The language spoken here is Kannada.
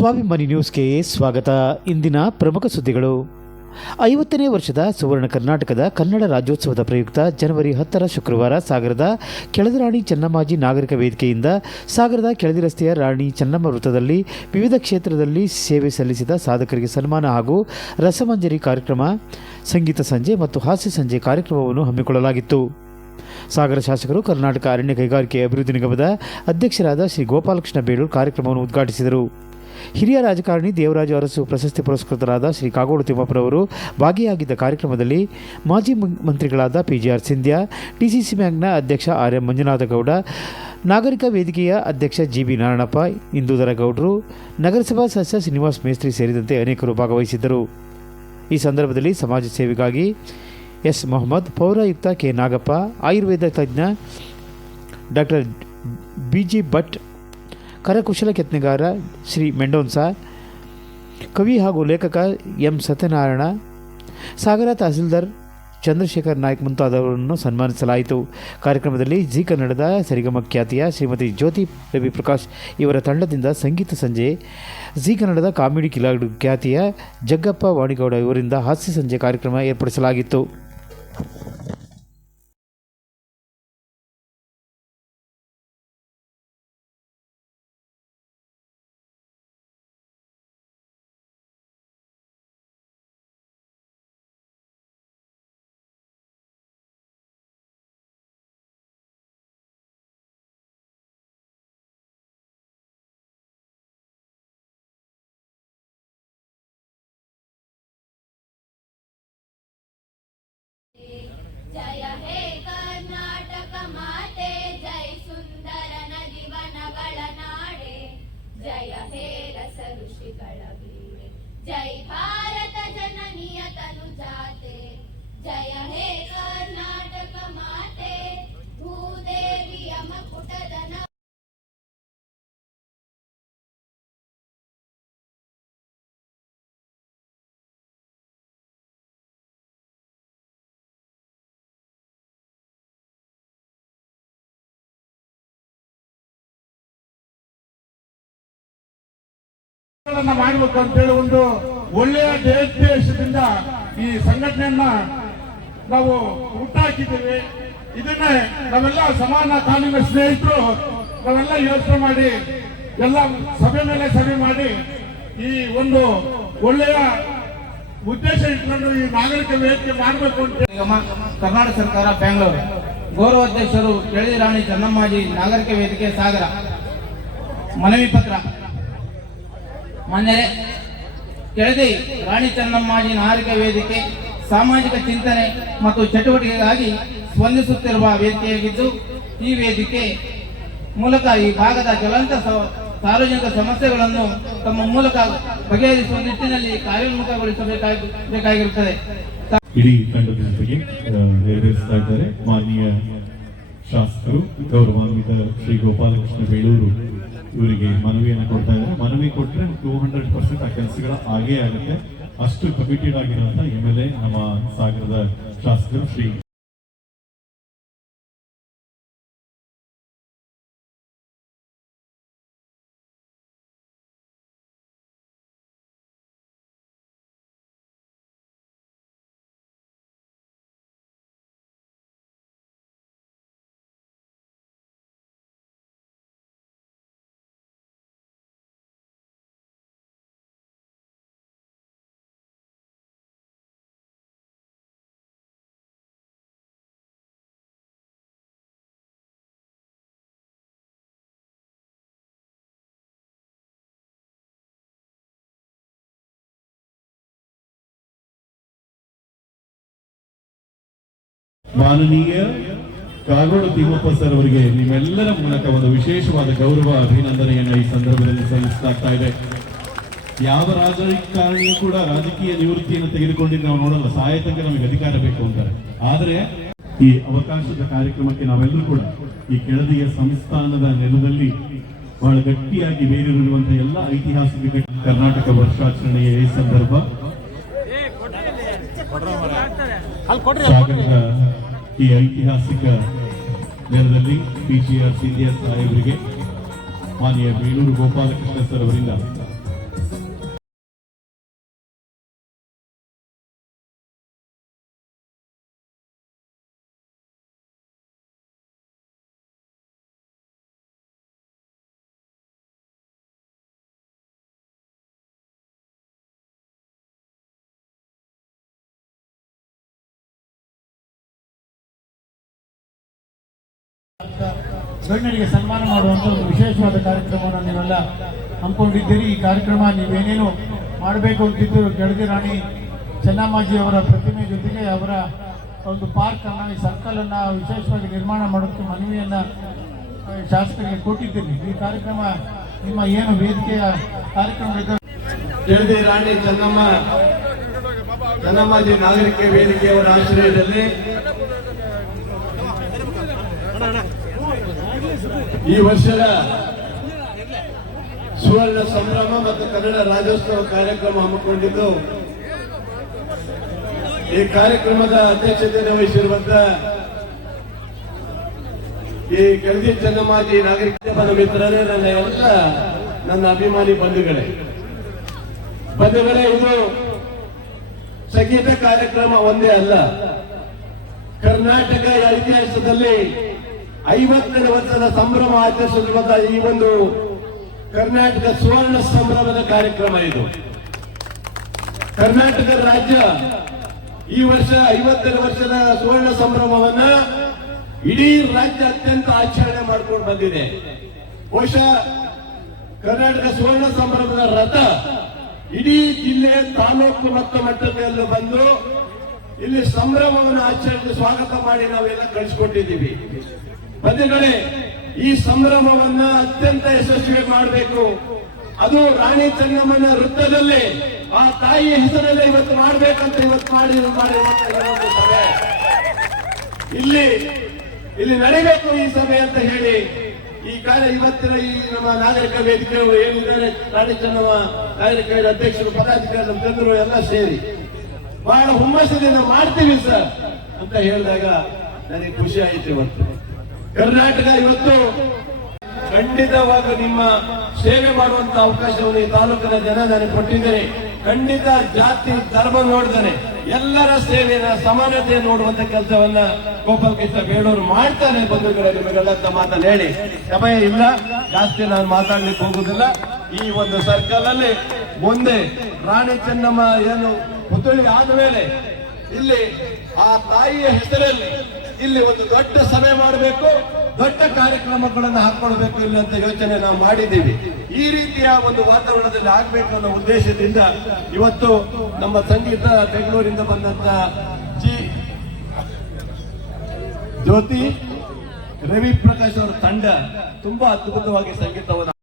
ಸ್ವಾಭಿಮಾನಿ ನ್ಯೂಸ್ಗೆ ಸ್ವಾಗತ. ಇಂದಿನ ಪ್ರಮುಖ ಸುದ್ದಿಗಳು. 50ನೇ ವರ್ಷದ ಸುವರ್ಣ ಕರ್ನಾಟಕದ ಕನ್ನಡ ರಾಜ್ಯೋತ್ಸವದ ಪ್ರಯುಕ್ತ ಜನವರಿ 10ರ ಶುಕ್ರವಾರ ಸಾಗರದ ಕೆಳದಿ ರಾಣಿ ಚೆನ್ನಮ್ಮಾಜಿ ನಾಗರಿಕ ವೇದಿಕೆಯಿಂದ ಸಾಗರದ ಕೆಳದಿ ರಸ್ತೆಯ ರಾಣಿ ಚೆನ್ನಮ್ಮ ವೃತ್ತದಲ್ಲಿ ವಿವಿಧ ಕ್ಷೇತ್ರದಲ್ಲಿ ಸೇವೆ ಸಲ್ಲಿಸಿದ ಸಾಧಕರಿಗೆ ಸನ್ಮಾನ ಹಾಗೂ ರಸಮಂಜರಿ ಕಾರ್ಯಕ್ರಮ, ಸಂಗೀತ ಸಂಜೆ ಮತ್ತು ಹಾಸ್ಯ ಸಂಜೆ ಕಾರ್ಯಕ್ರಮವನ್ನು ಹಮ್ಮಿಕೊಳ್ಳಲಾಗಿತ್ತು. ಸಾಗರ ಶಾಸಕರು, ಕರ್ನಾಟಕ ಅರಣ್ಯ ಕೈಗಾರಿಕೆ ಅಭಿವೃದ್ಧಿ ನಿಗಮದ ಅಧ್ಯಕ್ಷರಾದ ಶ್ರೀ ಗೋಪಾಲಕೃಷ್ಣ ಬೇಳೂರು ಕಾರ್ಯಕ್ರಮವನ್ನು ಉದ್ಘಾಟಿಸಿದರು. ಹಿರಿಯ ರಾಜಕಾರಣಿ ದೇವರಾಜು ಅರಸು ಪ್ರಶಸ್ತಿ ಪುರಸ್ಕೃತರಾದ ಶ್ರೀ ಕಾಗೋಡು ತಿಮ್ಮಪ್ಪರವರು ಭಾಗಿಯಾಗಿದ್ದ ಕಾರ್ಯಕ್ರಮದಲ್ಲಿ ಮಾಜಿ ಮಂತ್ರಿಗಳಾದ ಪಿಜಿಆರ್ ಸಿಂಧ್ಯಾ, ಡಿಸಿಸಿ ಬ್ಯಾಂಕ್ನ ಅಧ್ಯಕ್ಷ ಆರ್.ಎಂ. ಮಂಜುನಾಥಗೌಡ, ನಾಗರಿಕ ವೇದಿಕೆಯ ಅಧ್ಯಕ್ಷ ಜಿಬಿ ನಾರಾಯಣಪ್ಪ, ಇಂದೂಧರ ಗೌಡರು, ನಗರಸಭಾ ಸದಸ್ಯ ಶ್ರೀನಿವಾಸ್ ಮೇಸ್ತ್ರಿ ಸೇರಿದಂತೆ ಅನೇಕರು ಭಾಗವಹಿಸಿದ್ದರು. ಈ ಸಂದರ್ಭದಲ್ಲಿ ಸಮಾಜ ಸೇವೆಗಾಗಿ ಎಸ್ ಮೊಹಮ್ಮದ್, ಪೌರಾಯುಕ್ತ ಕೆ ನಾಗಪ್ಪ, ಆಯುರ್ವೇದ ತಜ್ಞ ಡಾಕ್ಟರ್ ಬಿಜಿ ಭಟ್, ಕರಕುಶಲ ಕೆತ್ತನೆಗಾರ ಶ್ರೀ ಮೆಂಡೋನ್ಸಾ, ಕವಿ ಹಾಗೂ ಲೇಖಕ ಎಂ ಸತ್ಯನಾರಾಯಣ, ಸಾಗರ ತಹಸೀಲ್ದಾರ್ ಚಂದ್ರಶೇಖರ್ ನಾಯ್ಕ್ ಮುಂತಾದವರನ್ನು ಸನ್ಮಾನಿಸಲಾಯಿತು. ಕಾರ್ಯಕ್ರಮದಲ್ಲಿ ಜಿ ಕನ್ನಡದ ಸರಿಗಮ ಖ್ಯಾತಿಯ ಶ್ರೀಮತಿ ಜ್ಯೋತಿ ರವಿಪ್ರಕಾಶ್ ಇವರ ತಂಡದಿಂದ ಸಂಗೀತ ಸಂಜೆ, ಜಿ ಕನ್ನಡದ ಕಾಮಿಡಿ ಕಿಲಾಡಿ ಖ್ಯಾತಿಯ ಜಗ್ಗಪ್ಪ ವಾಣಿಗೌಡ ಇವರಿಂದ ಹಾಸ್ಯ ಸಂಜೆ ಕಾರ್ಯಕ್ರಮ ಏರ್ಪಡಿಸಲಾಗಿತ್ತು. जय हे कर्नाटक माते, जय सुंदर नदी वनಗಳ ನಾಡೆ, जय हे रस ಋಷಿಗಳ ಬೀಡೆ, जय भारत जननीय तनु जाते, जय हे कर्नाटक माते, भूदेविಯ ಮಕುಟದ ಮಾಡಬೇಕು ಅಂತೇಳಿ ಒಂದು ಒಳ್ಳೆಯ ದೇಶದಿಂದ ಈ ಸಂಘಟನೆಯನ್ನ ನಾವು ಹುಟ್ಟಾಕಿದ್ದೀವಿ. ಇದನ್ನೇ ನಾವೆಲ್ಲ ಸಮಾನ ಕಾನೂನಿನ ಸ್ನೇಹಿತರು ನಾವೆಲ್ಲ ಯೋಚನೆ ಮಾಡಿ ಎಲ್ಲ ಸಭೆ ಮೇಲೆ ಸಭೆ ಮಾಡಿ ಈ ಒಂದು ಒಳ್ಳೆಯ ಉದ್ದೇಶ ಇಟ್ಕೊಂಡು ಈ ನಾಗರಿಕ ವೇದಿಕೆ ಮಾಡಬೇಕು ಅಂತ ಕರ್ನಾಟಕ ಸರ್ಕಾರ ಬೆಂಗಳೂರು ಗೌರವ ಅಧ್ಯಕ್ಷರು ಕೆಳದಿ ರಾಣಿ ಚೆನ್ನಮ್ಮಾಜಿ ನಾಗರಿಕ ವೇದಿಕೆ ಸಾಗರ ಮನವಿ ಪತ್ರ. ಮಾನ್ಯರೇ, ಕೆಳದಿ ರಾಣಿ ಚೆನ್ನಮ್ಮಾಜಿ ನಾಗರಿಕ ವೇದಿಕೆ ಸಾಮಾಜಿಕ ಚಿಂತನೆ ಮತ್ತು ಚಟುವಟಿಕೆಗಾಗಿ ಸ್ಪಂದಿಸುತ್ತಿರುವ ವೇದಿಕೆಯಾಗಿದ್ದು, ಈ ವೇದಿಕೆ ಮೂಲಕ ಈ ಭಾಗದ ಜ್ವಲಂತ ಸಾರ್ವಜನಿಕ ಸಮಸ್ಯೆಗಳನ್ನು ತಮ್ಮ ಮೂಲಕ ಬಗೆಹರಿಸುವ ನಿಟ್ಟಿನಲ್ಲಿ ಕಾರ್ಯೋನ್ಮುಖಗೊಳಿಸಬೇಕಾಗಿರುತ್ತದೆ. ಇಡೀ ತಂಡದ ಜೊತೆಗೆ ನೆರವೇರಿಸ್ತಾ ಇದ್ದಾರೆ ಮಾನ್ಯ ಶಾಸಕರು, ಗೌರವಾನ್ವಿತ ಶ್ರೀ ಗೋಪಾಲಕೃಷ್ಣ ಬೇಳೂರು ಇವರಿಗೆ ಮನವಿಯನ್ನು ಕೊಡ್ತಾ ಇದ್ದಾರೆ. ಮನವಿ ಕೊಟ್ಟರೆ 200% ಆ ಕೆಲಸಗಳ ಆಗೇ ಆಗುತ್ತೆ. ಅಷ್ಟು ಕಮಿಟೆಡ್ ಆಗಿರುವಂತ MLA ನಮ್ಮ ಸಾಗರದ ಶಾಸಕರು ಶ್ರೀ ಮಾನನೀಯ ಕಾಗೋಡು ತಿಮ್ಮಪ್ಪ ಸರ್ ಅವರಿಗೆ ನಿಮ್ಮೆಲ್ಲರ ಮೂಲಕ ಒಂದು ವಿಶೇಷವಾದ ಗೌರವ ಅಭಿನಂದನೆಯನ್ನು ಈ ಸಂದರ್ಭದಲ್ಲಿ ಸಲ್ಲಿಸಲಾಗ್ತಾ ಇದೆ. ಯಾವ ರಾಜಕಾರಣಿಯೂ ಕೂಡ ರಾಜಕೀಯ ನಿವೃತ್ತಿಯನ್ನು ತೆಗೆದುಕೊಂಡಿದ್ದು ನಾವು ನೋಡಲ್ಲ. ಸಾಯತನಕ ನಮಗೆ ಅಧಿಕಾರ ಬೇಕು ಅಂತಾರೆ. ಆದರೆ ಈ ಅವಕಾಶದ ಕಾರ್ಯಕ್ರಮಕ್ಕೆ ನಾವೆಲ್ಲರೂ ಕೂಡ ಈ ಕೆಳದಿಯ ಸಂಸ್ಥಾನದ ನೆಲದಲ್ಲಿ ಬಹಳ ಗಟ್ಟಿಯಾಗಿ ಬೇರೂರಿರುವಂತಹ ಎಲ್ಲ ಐತಿಹಾಸಿಕ ಕರ್ನಾಟಕ ವರ್ಷಾಚರಣೆಯ ಈ ಸಂದರ್ಭ ಸಾಗರದ ಈ ಐತಿಹಾಸಿಕ ನೆಲದಲ್ಲಿ ಪಿಜಿಆರ್ ಸಿಂಧ್ಯಾ ಸಾಹೇಬರಿಗೆ ಮಾನ್ಯ ಬೇಳೂರು ಗೋಪಾಲಕೃಷ್ಣ ಸರ್ ಅವರಿಂದ ಗಣ್ಯರಿಗೆ ಸನ್ಮಾನ ಮಾಡುವಂಥ ಒಂದು ವಿಶೇಷವಾದ ಕಾರ್ಯಕ್ರಮವನ್ನು ನೀವೆಲ್ಲ ಹಮ್ಮಿಕೊಂಡಿದ್ದೀರಿ. ಈ ಕಾರ್ಯಕ್ರಮ ನೀವೇನೇನು ಮಾಡಬೇಕು ಅಂತಿದ್ದು ಕೆಳದಿ ರಾಣಿ ಚೆನ್ನಮ್ಮಾಜಿ ಅವರ ಪ್ರತಿಮೆ ಜೊತೆಗೆ ಅವರ ಒಂದು ಪಾರ್ಕ್ ಅನ್ನ, ಈ ಸರ್ಕಲ್ ಅನ್ನ ವಿಶೇಷವಾಗಿ ನಿರ್ಮಾಣ ಮಾಡೋದಕ್ಕೆ ಮನವಿಯನ್ನ ಶಾಸಕರಿಗೆ ಕೊಟ್ಟಿದ್ದೀನಿ. ಈ ಕಾರ್ಯಕ್ರಮ ನಿಮ್ಮ ಏನು ವೇದಿಕೆಯ ಕಾರ್ಯಕ್ರಮ ಕೆಳದಿ ರಾಣಿ ಚೆನ್ನಮ್ಮಾಜಿ ನಾಗರಿಕ ವೇದಿಕೆಯವರ ಆಶ್ರಯದಲ್ಲಿ ಈ ವರ್ಷದ ಸುವರ್ಣ ಸಂಭ್ರಮ ಮತ್ತು ಕನ್ನಡ ರಾಜ್ಯೋತ್ಸವ ಕಾರ್ಯಕ್ರಮ ಹಮ್ಮಿಕೊಂಡಿದ್ದು, ಈ ಕಾರ್ಯಕ್ರಮದ ಅಧ್ಯಕ್ಷತೆಯನ್ನು ವಹಿಸಿರುವಂತಹ ಈ ಕೆಳದಿ ಚೆನ್ನಮ್ಮಾಜಿ ನಾಗರಿಕ ಮಿತ್ರರೇ, ನನ್ನ ಅಭಿಮಾನಿ ಬಂಧುಗಳೇ, ಇದು ಸಂಗೀತ ಕಾರ್ಯಕ್ರಮ ಒಂದೇ ಅಲ್ಲ. ಕರ್ನಾಟಕ ಇತಿಹಾಸದಲ್ಲಿ 50ನೇ ವರ್ಷದ ಸಂಭ್ರಮ ಆಚರಿಸಿರುವಂತಹ ಈ ಒಂದು ಕರ್ನಾಟಕ ಸುವರ್ಣ ಸಂಭ್ರಮದ ಕಾರ್ಯಕ್ರಮ ಇದು. ಕರ್ನಾಟಕ ರಾಜ್ಯ ಈ ವರ್ಷ 50ನೇ ವರ್ಷದ ಸುವರ್ಣ ಸಂಭ್ರಮವನ್ನ ಇಡೀ ರಾಜ್ಯ ಅತ್ಯಂತ ಆಚರಣೆ ಮಾಡ್ಕೊಂಡು ಬಂದಿದೆ. ಬಹುಶಃ ಕರ್ನಾಟಕ ಸುವರ್ಣ ಸಂಭ್ರಮದ ರಥ ಇಡೀ ಜಿಲ್ಲೆ, ತಾಲೂಕು ಮತ್ತು ಮಟ್ಟದಲ್ಲಿ ಬಂದು ಇಲ್ಲಿ ಸಂಭ್ರಮವನ್ನು ಆಚರಣೆ ಸ್ವಾಗತ ಮಾಡಿ ನಾವೆಲ್ಲ ಕಳಿಸ್ಕೊಟ್ಟಿದ್ದೀವಿ. ಬಂಧುಗಳೇ, ಈ ಸಂಭ್ರಮವನ್ನ ಅತ್ಯಂತ ಯಶಸ್ವಿ ಮಾಡಬೇಕು. ಅದು ರಾಣಿ ಚೆನ್ನಮ್ಮನ ವೃತ್ತದಲ್ಲಿ ಆ ತಾಯಿಯ ಹೆಸರಲ್ಲಿ ಇವತ್ತು ಮಾಡಬೇಕಂತ ಇವತ್ತು ಮಾಡಿರುವಂತ ಸಭೆ ಇಲ್ಲಿ ನಡೀಬೇಕು ಈ ಸಭೆ ಅಂತ ಹೇಳಿ ಈ ಇವತ್ತಿನ ಈ ನಮ್ಮ ನಾಗರಿಕ ವೇದಿಕೆಯವರು ಏನಿದ್ದಾರೆ, ರಾಣಿ ಚೆನ್ನಮ್ಮ ನಾಗರಿಕ ಅಧ್ಯಕ್ಷರು, ಪದಾಧಿಕಾರಿಗಳು, ಜನರು ಎಲ್ಲ ಸೇರಿ ಬಹಳ ಹುಮ್ಮಸ್ಸದಿಂದ ಮಾಡ್ತೀವಿ ಸರ್ ಅಂತ ಹೇಳಿದಾಗ ನನಗೆ ಖುಷಿ ಆಯಿತು. ಇವತ್ತು ಕರ್ನಾಟಕ ಇವತ್ತು ಖಂಡಿತವಾಗಿ ನಿಮ್ಮ ಸೇವೆ ಮಾಡುವಂತ ಅವಕಾಶವನ್ನು ಈ ತಾಲೂಕಿನ ಜನ ನನಗೆ ಕೊಟ್ಟಿದ್ದೇನೆ. ಖಂಡಿತ ಜಾತಿ ಧರ್ಮ ನೋಡಿದಾನೆ ಎಲ್ಲರ ಸೇವೆಯ ಸಮಾನತೆ ನೋಡುವಂತ ಕೆಲಸವನ್ನ ಗೋಪಾಲ್ ಕೃಷ್ಣ ಬೇಡೂರು ಮಾಡ್ತಾನೆ. ಬಂಧುಗಳೇ, ನಿಮಗೆಲ್ಲಂತ ಮಾತನ್ನು ಹೇಳಿ ಸಮಯ ಇಲ್ಲ, ಜಾಸ್ತಿ ನಾನು ಮಾತಾಡ್ಲಿಕ್ಕೆ ಹೋಗುದಿಲ್ಲ. ಈ ಒಂದು ಸರ್ಕಲ್ ಅಲ್ಲಿ ಮುಂದೆ ರಾಣಿ ಚೆನ್ನಮ್ಮ ಏನು ಪುತ್ಥಳಿ ಆದ್ಮೇಲೆ ಇಲ್ಲಿ ಆ ತಾಯಿಯ ಹೆಸರಲ್ಲಿ ಇಲ್ಲಿ ಒಂದು ದೊಡ್ಡ ಸಭೆ ಮಾಡಬೇಕು, ದೊಡ್ಡ ಕಾರ್ಯಕ್ರಮಗಳನ್ನು ಹಾಕೊಳ್ಬೇಕು ಇಲ್ಲಿ ಅಂತ ಯೋಚನೆ ನಾವು ಮಾಡಿದ್ದೀವಿ. ಈ ರೀತಿಯ ಒಂದು ವಾತಾವರಣದಲ್ಲಿ ಆಗ್ಬೇಕು ಅನ್ನೋ ಉದ್ದೇಶದಿಂದ ಇವತ್ತು ನಮ್ಮ ಸಂಗೀತ ಬೆಂಗಳೂರಿಂದ ಬಂದಂತ ಜ್ಯೋತಿ ರವಿ ಪ್ರಕಾಶ್ ಅವರ ತಂಡ ತುಂಬಾ ಅದ್ಭುತವಾಗಿ ಸಂಗೀತವನ್ನು